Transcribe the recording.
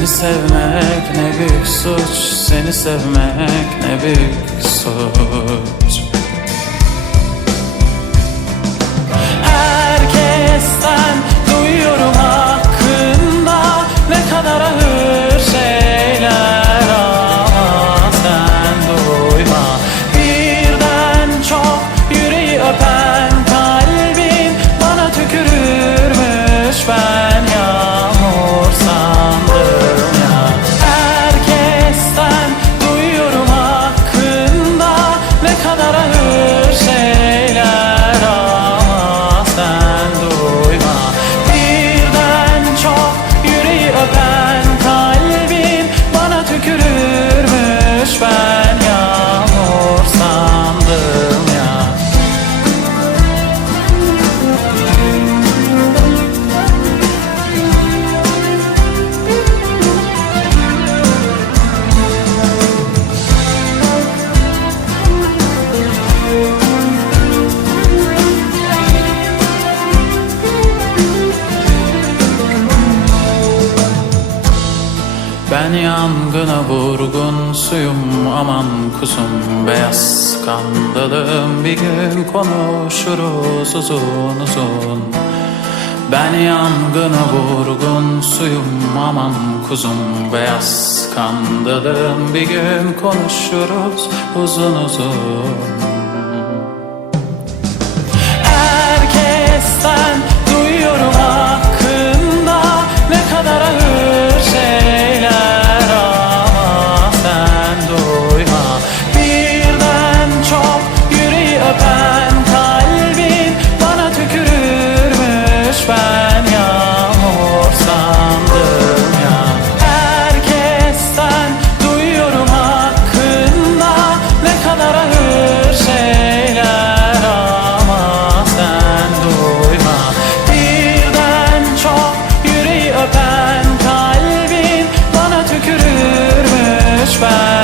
Seni sevmek ne büyük suç Seni sevmek ne büyük suç Ben yangına vurgun suyum aman kuzum Beyaz skandalım bir gün konuşuruz uzun uzun Ben yangına vurgun suyum aman kuzum Beyaz skandalım bir gün konuşuruz uzun uzun much fun.